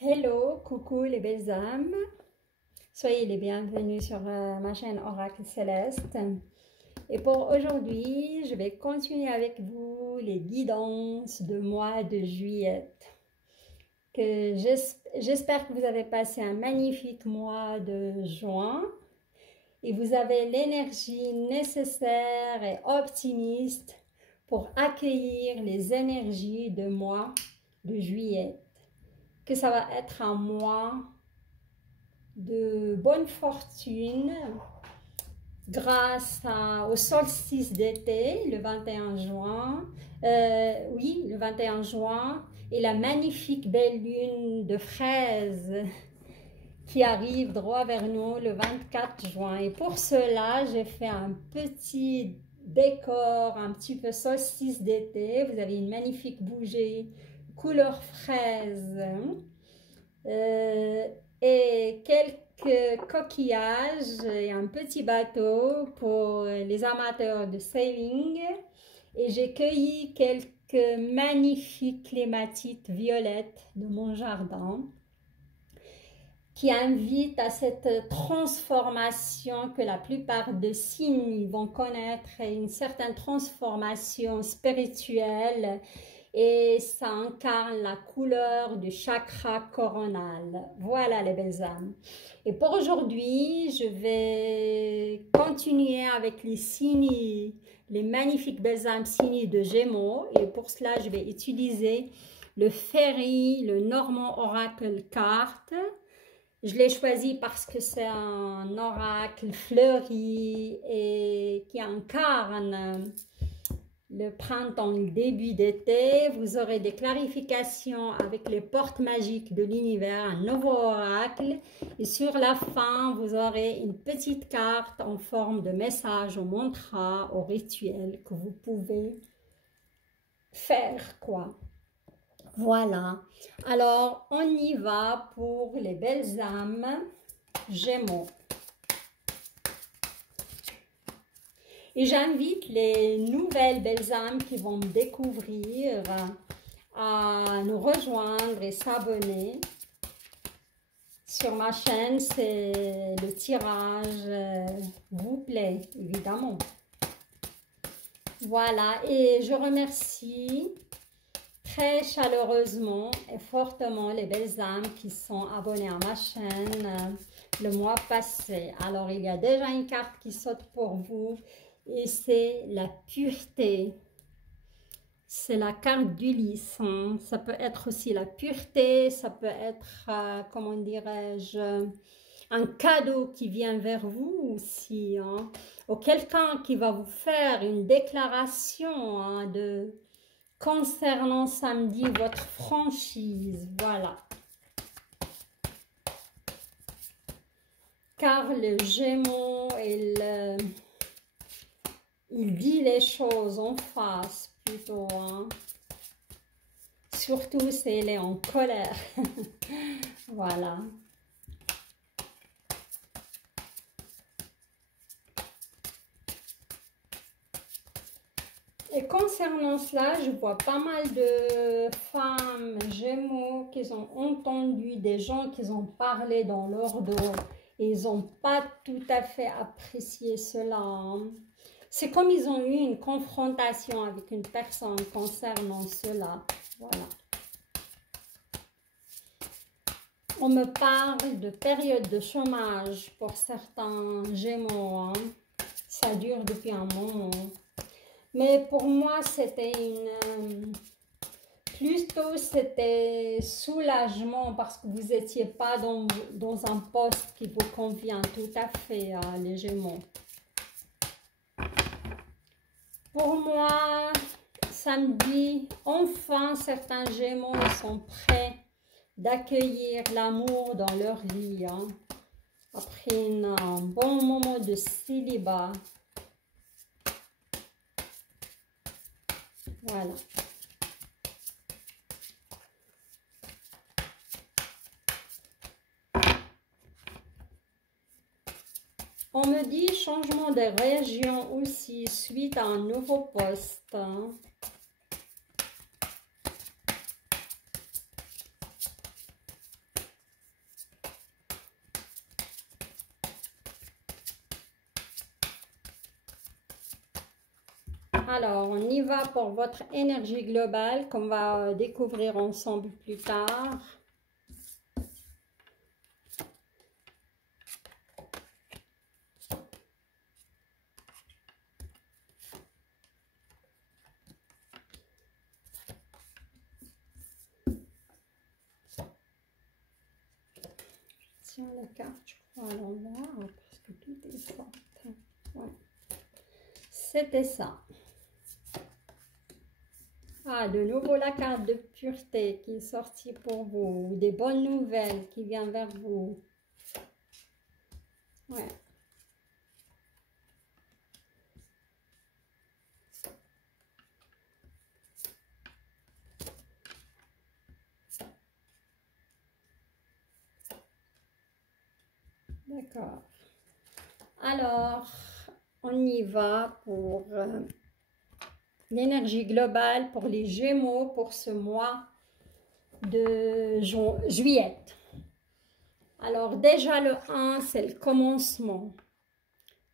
Hello, coucou les belles âmes. Soyez les bienvenus sur ma chaîne Oracle Céleste. Et pour aujourd'hui, je vais continuer avec vous les guidances de mois de juillet. J'espère que vous avez passé un magnifique mois de juin et vous avez l'énergie nécessaire et optimiste pour accueillir les énergies de mois de juillet. Que ça va être un mois de bonne fortune grâce au solstice d'été, le 21 juin. Oui, le 21 juin, et la magnifique belle lune de fraises qui arrive droit vers nous le 24 juin. Et pour cela, j'ai fait un petit décor, un petit peu solstice d'été. Vous avez une magnifique bougie couleur fraise. Et quelques coquillages et un petit bateau pour les amateurs de sailing. Et j'ai cueilli quelques magnifiques clématites violettes de mon jardin qui invitent à cette transformation que la plupart des signes vont connaître, une certaine transformation spirituelle. Et ça incarne la couleur du chakra coronal. Voilà les belles âmes. Et pour aujourd'hui, je vais continuer avec les signes, les magnifiques belles âmes signes de Gémeaux. Et pour cela, je vais utiliser le Fairy, le Normand Oracle Carte. Je l'ai choisi parce que c'est un oracle fleuri et qui incarne le printemps, le début d'été. Vous aurez des clarifications avec les portes magiques de l'univers, un nouveau oracle. Et sur la fin, vous aurez une petite carte en forme de message au mantra, au rituel que vous pouvez faire, quoi. Voilà. Alors, on y va pour les belles âmes Gémeaux. Et j'invite les nouvelles belles âmes qui vont me découvrir à nous rejoindre et s'abonner. Sur ma chaîne, c'est le tirage vous plaît, évidemment. Voilà, et je remercie très chaleureusement et fortement les belles âmes qui sont abonnées à ma chaîne le mois passé. Alors, il y a déjà une carte qui saute pour vous. Et c'est la pureté. C'est la carte d'Ulysse. Hein. Ça peut être aussi la pureté, ça peut être, comment dirais-je, un cadeau qui vient vers vous aussi. Hein. Ou quelqu'un qui va vous faire une déclaration hein, concernant samedi votre franchise. Voilà. Car le Gémeaux et il dit les choses en face plutôt, hein. Surtout si elle est en colère. Voilà. Et concernant cela, je vois pas mal de femmes Gémeaux qui ont entendu des gens qui ont parlé dans leur dos. Et ils n'ont pas tout à fait apprécié cela, hein. C'est comme ils ont eu une confrontation avec une personne concernant cela. Voilà. On me parle de période de chômage pour certains Gémeaux. Hein. Ça dure depuis un moment. Mais pour moi, c'était plutôt c'était soulagement parce que vous n'étiez pas dans un poste qui vous convient tout à fait, hein, les Gémeaux. Pour moi, samedi, enfin, certains Gémeaux sont prêts d'accueillir l'amour dans leur vie. Hein. Après un bon moment de célibat. Voilà. On me dit changement de région aussi suite à un nouveau poste. Hein. Alors, on y va pour votre énergie globale qu'on va découvrir ensemble plus tard. Tiens la carte, je crois, à l'envers, parce que tout est fort. Ouais. C'était ça. Ah, de nouveau la carte de pureté qui est sortie pour vous. Des bonnes nouvelles qui viennent vers vous. Ouais. D'accord. Alors, on y va pour l'énergie globale pour les Gémeaux pour ce mois de juillet. Alors déjà le 1, c'est le commencement.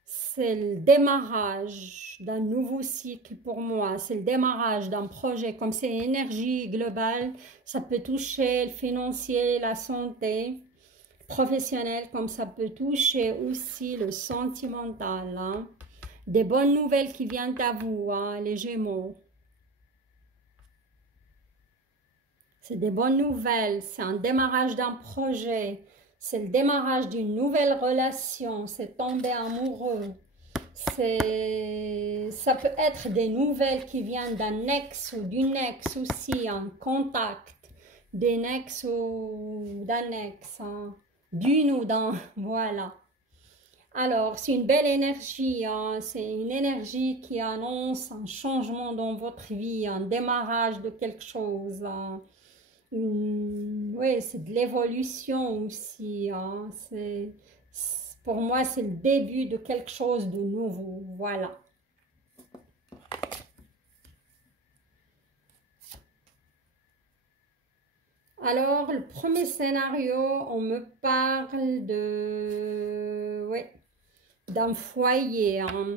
C'est le démarrage d'un nouveau cycle pour moi. C'est le démarrage d'un projet. Comme c'est énergie globale, ça peut toucher le financier, la santé, professionnel, comme ça peut toucher aussi le sentimental. Hein. Des bonnes nouvelles qui viennent à vous, hein, les Gémeaux. C'est des bonnes nouvelles, c'est un démarrage d'un projet, c'est le démarrage d'une nouvelle relation, c'est tomber amoureux. Ça peut être des nouvelles qui viennent d'un ex ou d'une ex aussi, un contact, d'un ex ou d'un ex, hein, d'une ou d'un, voilà. Alors, c'est une belle énergie, hein, c'est une énergie qui annonce un changement dans votre vie, un démarrage de quelque chose. Hein. Oui, c'est de l'évolution aussi. Hein, pour moi, c'est le début de quelque chose de nouveau. Voilà. Alors, le premier scénario, on me parle de... Ouais. D'un foyer, hein.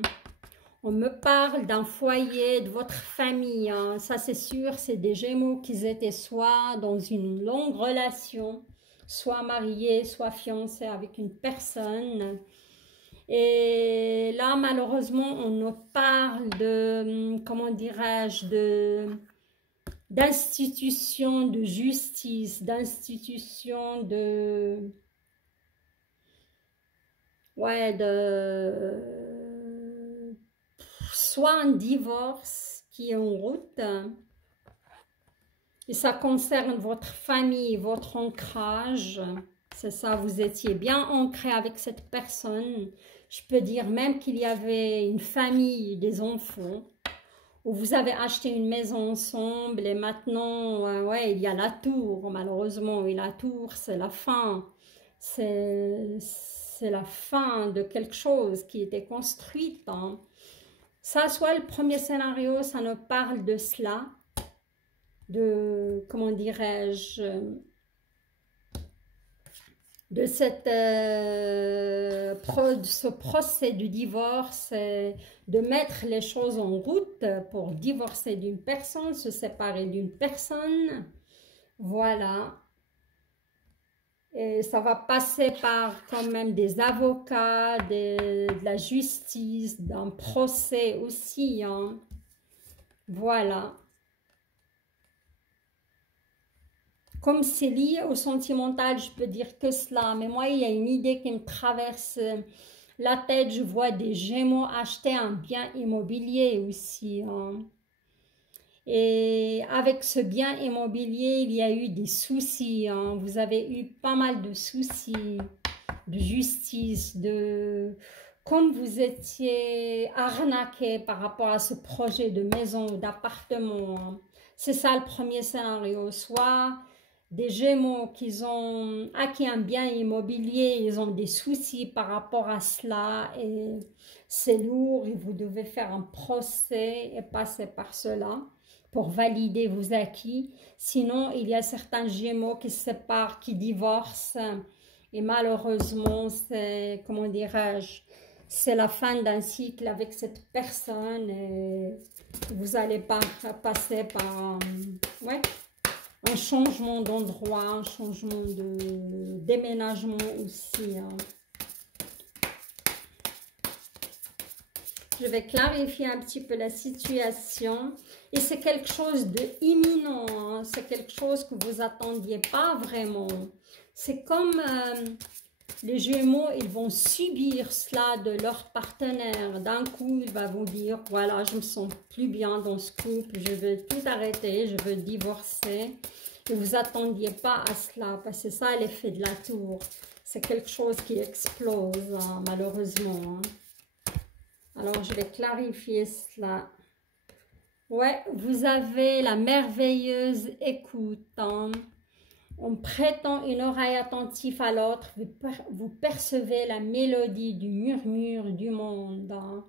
On me parle d'un foyer, de votre famille, hein. Ça c'est sûr, c'est des Gémeaux qui étaient soit dans une longue relation, soit mariés, soit fiancés avec une personne. Et là, malheureusement, on nous parle de, comment dirais-je, d'institutions de justice, d'institutions de... Ouais, soit un divorce qui est en route, et ça concerne votre famille, votre ancrage, c'est ça, vous étiez bien ancré avec cette personne, je peux dire même qu'il y avait une famille, des enfants, où vous avez acheté une maison ensemble, et maintenant, ouais, il y a la tour, malheureusement, et la tour, c'est la fin, c'est la fin de quelque chose qui était construite. Hein. Ça, soit le premier scénario, ça nous parle de cela, de, comment dirais-je, de ce procès du divorce, de mettre les choses en route pour divorcer d'une personne, se séparer d'une personne. Voilà. Et ça va passer par quand même des avocats, de la justice, d'un procès aussi. Hein. Voilà. Comme c'est lié au sentimental, je peux dire que cela. Mais moi, il y a une idée qui me traverse la tête. Je vois des Gémeaux acheter un bien immobilier aussi. Hein. Et avec ce bien immobilier, il y a eu des soucis. Hein. Vous avez eu pas mal de soucis de justice, comme vous étiez arnaqué par rapport à ce projet de maison ou d'appartement. Hein. C'est ça le premier scénario. Soit des Gémeaux qui ont acquis un bien immobilier, ils ont des soucis par rapport à cela et c'est lourd et vous devez faire un procès et passer par cela pour valider vos acquis. Sinon, il y a certains Gémeaux qui se séparent, qui divorcent et malheureusement, c'est, comment dirais-je, c'est la fin d'un cycle avec cette personne et Vous allez passer par ouais, un changement d'endroit, un changement de déménagement aussi. Hein. Je vais clarifier un petit peu la situation. Et c'est quelque chose d'imminent. Hein. C'est quelque chose que vous attendiez pas vraiment. C'est comme les Gémeaux, ils vont subir cela de leur partenaire. D'un coup, il va vous dire, voilà, je me sens plus bien dans ce couple. Je veux tout arrêter, je veux divorcer. Et vous attendiez pas à cela. Parce que c'est ça l'effet de la tour. C'est quelque chose qui explose, hein, malheureusement. Hein. Alors, je vais clarifier cela. Ouais, vous avez la merveilleuse écoute. Hein. En prêtant une oreille attentive à l'autre, vous percevez la mélodie du murmure du monde. Hein.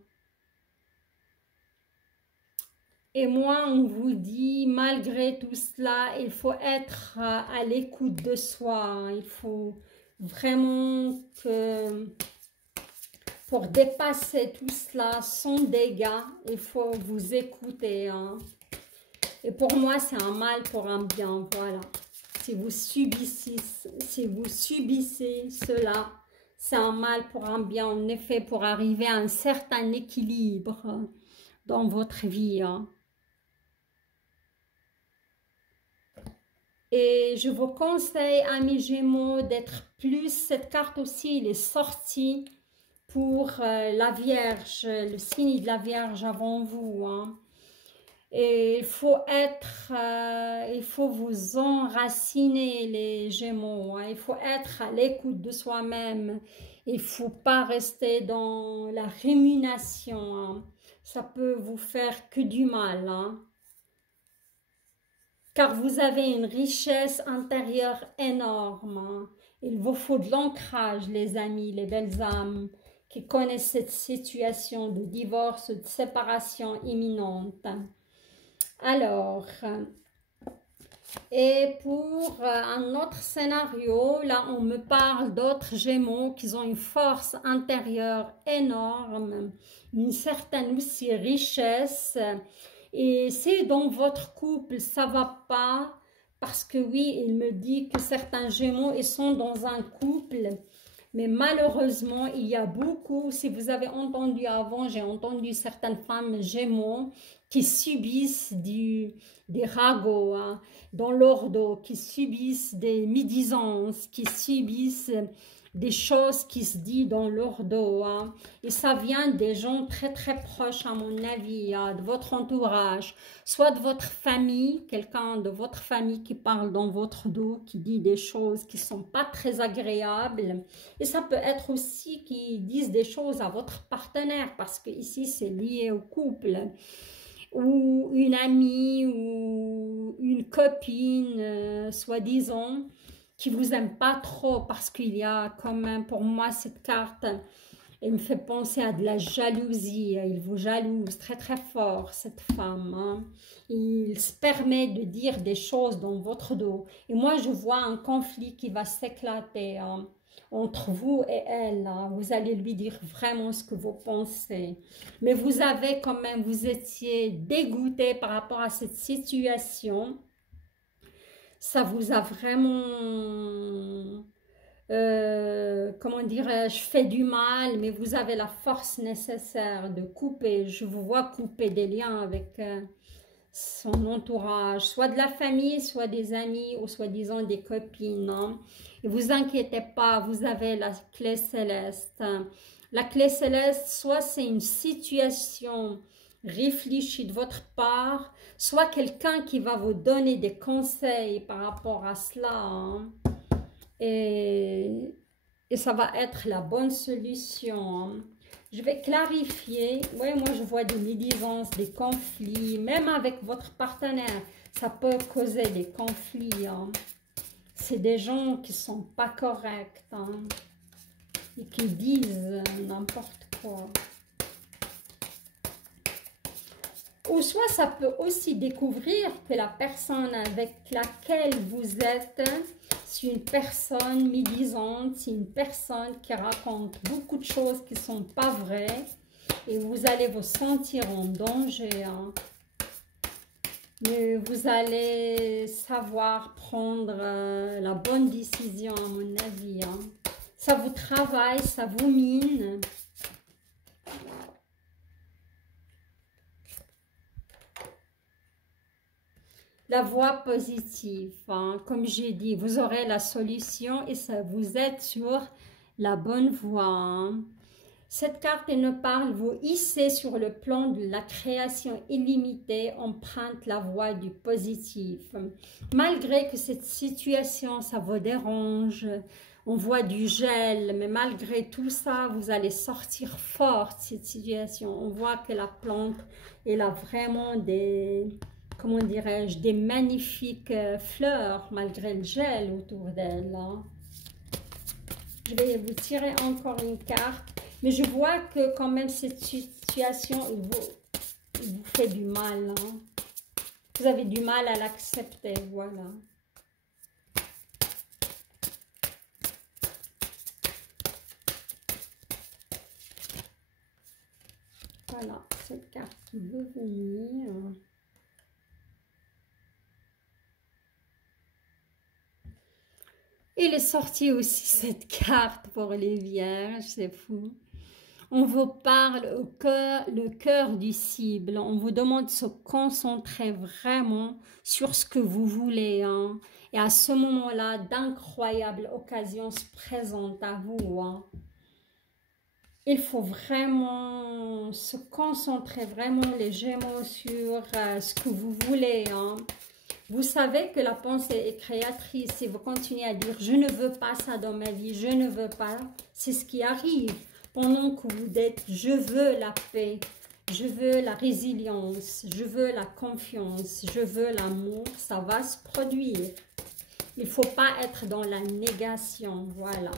Et moi, on vous dit, malgré tout cela, il faut être à l'écoute de soi. Hein. Il faut vraiment que... Pour dépasser tout cela sans dégâts, il faut vous écouter. Hein. Et pour moi, c'est un mal pour un bien. Voilà. Si vous subissez cela, c'est un mal pour un bien. En effet, pour arriver à un certain équilibre dans votre vie. Hein. Et je vous conseille, amis Gémeaux, d'être plus... Cette carte aussi, elle est sortie pour la Vierge, le signe de la Vierge avant vous. Hein. Et il faut vous enraciner les Gémeaux. Hein. Il faut être à l'écoute de soi-même. Il ne faut pas rester dans la rumination. Hein. Ça peut vous faire que du mal. Hein. Car vous avez une richesse intérieure énorme. Hein. Il vous faut de l'ancrage, les amis, les belles âmes, qui connaissent cette situation de divorce, de séparation imminente. Alors, et pour un autre scénario, là on me parle d'autres Gémeaux qui ont une force intérieure énorme, une certaine aussi richesse. Et si dans votre couple ça va pas, parce que oui, il me dit que certains Gémeaux ils sont dans un couple. Mais malheureusement, il y a beaucoup, si vous avez entendu avant, j'ai entendu certaines femmes Gémeaux qui subissent des ragots hein, dans leur dos, qui subissent des médisances, qui subissent des choses qui se disent dans leur dos. Hein. Et ça vient des gens très très proches à mon avis, hein, de votre entourage, soit de votre famille, quelqu'un de votre famille qui parle dans votre dos, qui dit des choses qui ne sont pas très agréables. Et ça peut être aussi qu'ils disent des choses à votre partenaire, parce que ici c'est lié au couple. Ou une amie ou une copine, soi-disant, qui vous aime pas trop, parce qu'il y a quand même, pour moi, cette carte, elle me fait penser à de la jalousie. Il vous jalouse très très fort, cette femme. Hein. Il se permet de dire des choses dans votre dos. Et moi, je vois un conflit qui va s'éclater hein, entre vous et elle. Hein. Vous allez lui dire vraiment ce que vous pensez. Mais vous avez quand même, vous étiez dégoûté par rapport à cette situation. Ça vous a vraiment, comment dirais-je, fait du mal, mais vous avez la force nécessaire de couper. Je vous vois couper des liens avec son entourage, soit de la famille, soit des amis, ou soi-disant des copines. Hein. Et vous inquiétez pas, vous avez la clé céleste. La clé céleste, soit c'est une situation réfléchie de votre part, soit quelqu'un qui va vous donner des conseils par rapport à cela. Hein. Et ça va être la bonne solution. Hein. Je vais clarifier. Oui, moi je vois des médisances, des conflits, même avec votre partenaire. Ça peut causer des conflits. Hein. C'est des gens qui ne sont pas corrects hein, et qui disent n'importe quoi. Ou soit ça peut aussi découvrir que la personne avec laquelle vous êtes, c'est une personne médisante, c'est une personne qui raconte beaucoup de choses qui ne sont pas vraies. et vous allez vous sentir en danger. Hein. Mais vous allez savoir prendre la bonne décision, à mon avis. Hein. Ça vous travaille, ça vous mine. La voie positive, hein. Comme j'ai dit, vous aurez la solution et ça vous aide sur la bonne voie. Hein. Cette carte, elle nous parle, vous hissez sur le plan de la création illimitée, emprunte la voie du positif. Malgré que cette situation, ça vous dérange, on voit du gel, mais malgré tout ça, vous allez sortir fort de cette situation. On voit que la plante, elle a vraiment des, comment dirais-je, des magnifiques fleurs, malgré le gel autour d'elle. Hein. Je vais vous tirer encore une carte. Mais je vois que quand même cette situation, il vous fait du mal. Hein. Vous avez du mal à l'accepter, voilà. Voilà, cette carte qui veut venir. Il est sorti aussi cette carte pour les vierges, c'est fou. On vous parle le cœur du cible. On vous demande de se concentrer vraiment sur ce que vous voulez. Hein. Et à ce moment-là, d'incroyables occasions se présentent à vous. Hein. Il faut vraiment se concentrer, vraiment les Gémeaux, sur ce que vous voulez. Hein. Vous savez que la pensée est créatrice. Si vous continuez à dire « je ne veux pas ça dans ma vie, je ne veux pas », c'est ce qui arrive. Pendant que vous dites « je veux la paix, je veux la résilience, je veux la confiance, je veux l'amour », ça va se produire. Il ne faut pas être dans la négation, voilà.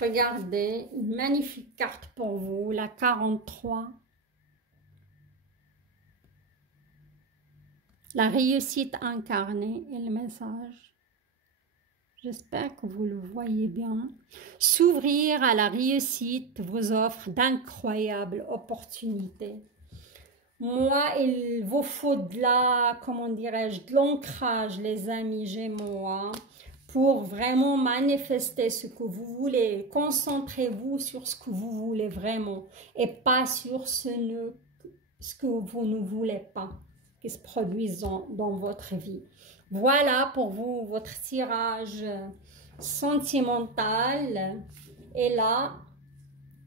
Regardez, une magnifique carte pour vous, la 43. La réussite incarnée et le message. J'espère que vous le voyez bien. S'ouvrir à la réussite vous offre d'incroyables opportunités. Moi, il vous faut de la, comment dirais-je, de l'ancrage, les amis Gémeaux, hein, pour vraiment manifester ce que vous voulez. Concentrez-vous sur ce que vous voulez vraiment et pas sur ce que vous ne voulez pas qui se produisent dans votre vie. Voilà pour vous, votre tirage sentimental est là.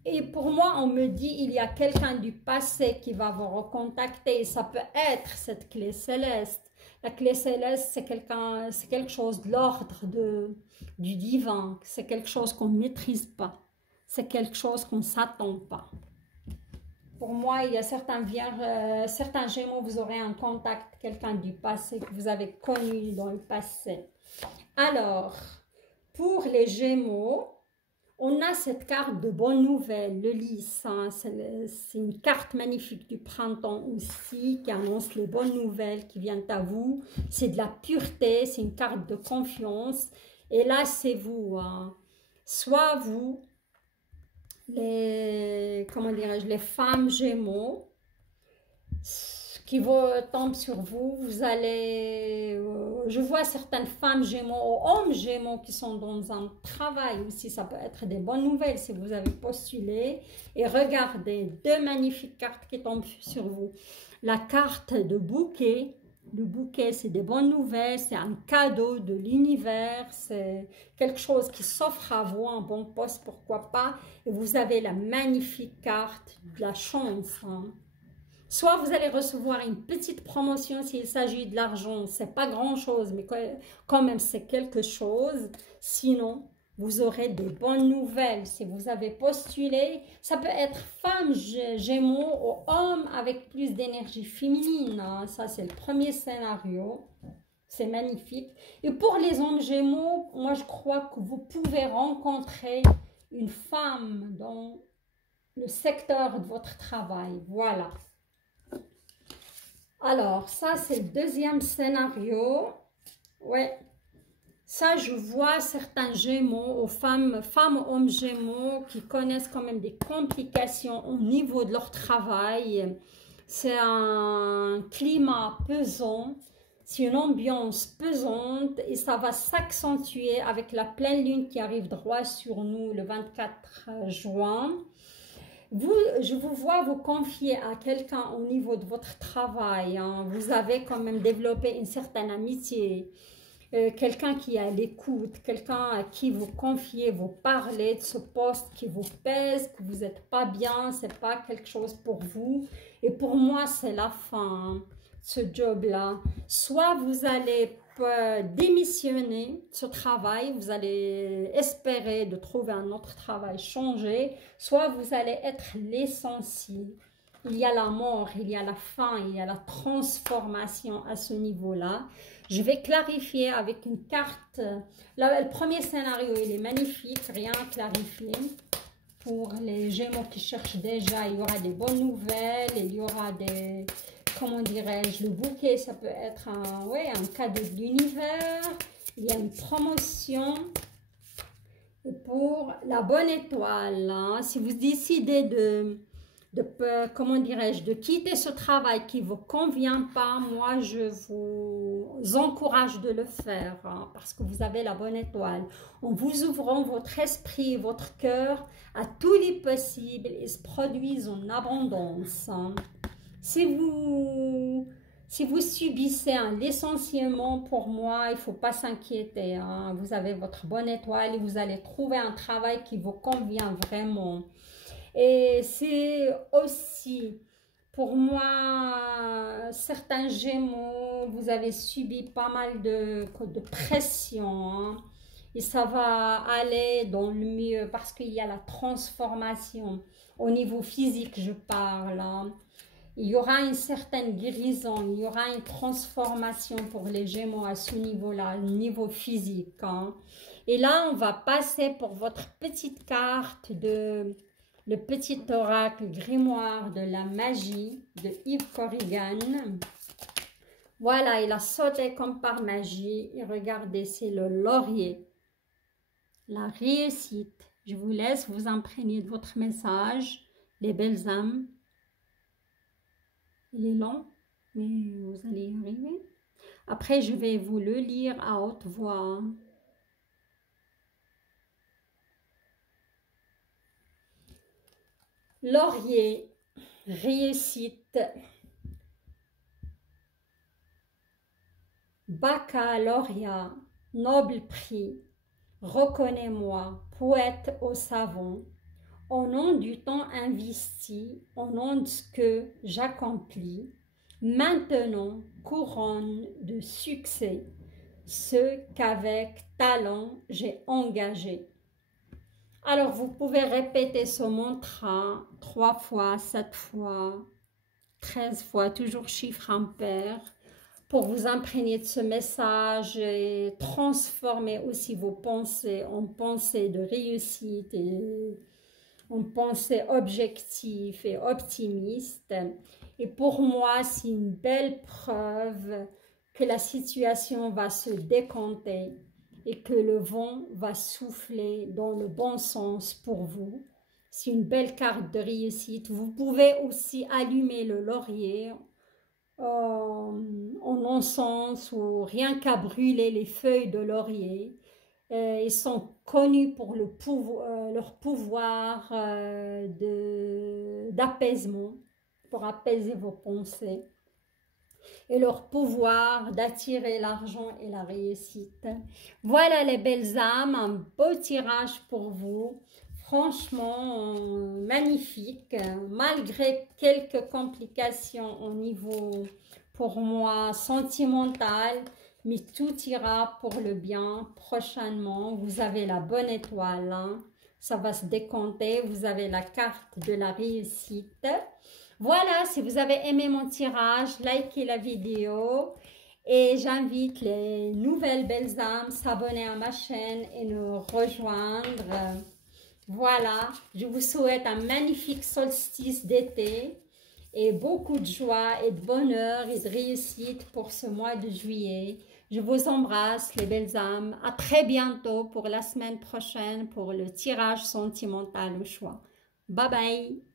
Et pour moi, on me dit, il y a quelqu'un du passé qui va vous recontacter. Ça peut être cette clé céleste. La clé céleste, c'est quelque chose de l'ordre du divin. C'est quelque chose qu'on ne maîtrise pas. C'est quelque chose qu'on ne s'attend pas. Pour moi, il y a certains Gémeaux, vous aurez un contact, quelqu'un du passé que vous avez connu dans le passé. Alors, pour les Gémeaux, on a cette carte de bonnes nouvelles, le lys. Hein, c'est une carte magnifique du printemps aussi, qui annonce les bonnes nouvelles qui viennent à vous. C'est de la pureté, c'est une carte de confiance. Et là, c'est vous. Hein. Soit vous, comment dirais-je, les femmes Gémeaux qui tombent sur vous, vous allez, je vois certaines femmes Gémeaux ou hommes Gémeaux qui sont dans un travail aussi, ça peut être des bonnes nouvelles si vous avez postulé. Et regardez, deux magnifiques cartes qui tombent sur vous. La carte de bouquet. Le bouquet, c'est des bonnes nouvelles, c'est un cadeau de l'univers, c'est quelque chose qui s'offre à vous, un bon poste, pourquoi pas. Et vous avez la magnifique carte de la chance. Hein. Soit vous allez recevoir une petite promotion s'il s'agit de l'argent, c'est pas grand-chose, mais quand même c'est quelque chose. Sinon, vous aurez des bonnes nouvelles. Si vous avez postulé, ça peut être femme Gémeaux ou homme avec plus d'énergie féminine. Hein. Ça, c'est le premier scénario. C'est magnifique. Et pour les hommes Gémeaux, moi, je crois que vous pouvez rencontrer une femme dans le secteur de votre travail. Voilà. Alors, ça, c'est le deuxième scénario. Ouais. Ça, je vois certains Gémeaux, aux femmes, hommes Gémeaux qui connaissent quand même des complications au niveau de leur travail. C'est un climat pesant, c'est une ambiance pesante et ça va s'accentuer avec la pleine lune qui arrive droit sur nous le 24 juin. Je vous vois vous confier à quelqu'un au niveau de votre travail. Hein. Vous avez quand même développé une certaine amitié. Quelqu'un qui est à l'écoute, quelqu'un à qui vous confiez, vous parlez de ce poste qui vous pèse, que vous n'êtes pas bien, c'est pas quelque chose pour vous. Et pour moi, c'est la fin, hein, ce job-là. Soit vous allez démissionner de ce travail, vous allez espérer de trouver un autre travail, changer, soit vous allez être licencié. Il y a la mort, il y a la fin, il y a la transformation à ce niveau-là. Je vais clarifier avec une carte. Là, le premier scénario, il est magnifique, rien à clarifier. Pour les Gémeaux qui cherchent déjà, il y aura des bonnes nouvelles, il y aura des, comment dirais-je, le bouquet, ça peut être un cadeau de l'univers. Il y a une promotion. Et pour la bonne étoile, hein, si vous décidez comment dirais-je, de quitter ce travail qui ne vous convient pas, moi je vous encourage de le faire, hein, parce que vous avez la bonne étoile. En vous ouvrant votre esprit, votre cœur à tous les possibles, ils se produisent en abondance. Hein. Si vous subissez un licenciement, pour moi, il ne faut pas s'inquiéter. Hein. Vous avez votre bonne étoile et vous allez trouver un travail qui vous convient vraiment. Et c'est aussi, pour moi, certains Gémeaux, vous avez subi pas mal de pression. Hein, et ça va aller dans le mieux parce qu'il y a la transformation. Au niveau physique, je parle. Hein. Il y aura une certaine guérison, il y aura une transformation pour les Gémeaux à ce niveau-là, au niveau physique. Hein. Et là, on va passer pour votre petite carte de... le petit oracle grimoire de la magie de Yves Corrigan. Voilà, il a sauté comme par magie. Et regardez, c'est le laurier. La réussite. Je vous laisse vous imprégner de votre message. Les belles âmes. Il est long, mais vous allez y arriver. Après, je vais vous le lire à haute voix. Laurier, réussite, baccalauréat, noble prix, reconnais-moi, poète au savon, au nom du temps investi, au nom de ce que j'accomplis, maintenant couronne de succès, ce qu'avec talent j'ai engagé. Alors, vous pouvez répéter ce mantra 3 fois, 7 fois, 13 fois, toujours chiffre impair, pour vous imprégner de ce message et transformer aussi vos pensées en pensées de réussite et en pensées objectives et optimistes. Et pour moi, c'est une belle preuve que la situation va se décanter et que le vent va souffler dans le bon sens pour vous. C'est une belle carte de réussite. Vous pouvez aussi allumer le laurier en encens ou rien qu'à brûler les feuilles de laurier. Ils sont connus pour leur pouvoir d'apaisement, pour apaiser vos pensées. Et leur pouvoir d'attirer l'argent et la réussite. Voilà les belles âmes, un beau tirage pour vous. Franchement, magnifique, malgré quelques complications au niveau, pour moi, sentimental, mais tout ira pour le bien prochainement. Vous avez la bonne étoile, hein. Ça va se décompter, vous avez la carte de la réussite. Voilà, si vous avez aimé mon tirage, likez la vidéo et j'invite les nouvelles belles âmes à s'abonner à ma chaîne et nous rejoindre. Voilà, je vous souhaite un magnifique solstice d'été et beaucoup de joie et de bonheur et de réussite pour ce mois de juillet. Je vous embrasse, les belles âmes. À très bientôt pour la semaine prochaine pour le tirage sentimental au choix. Bye bye!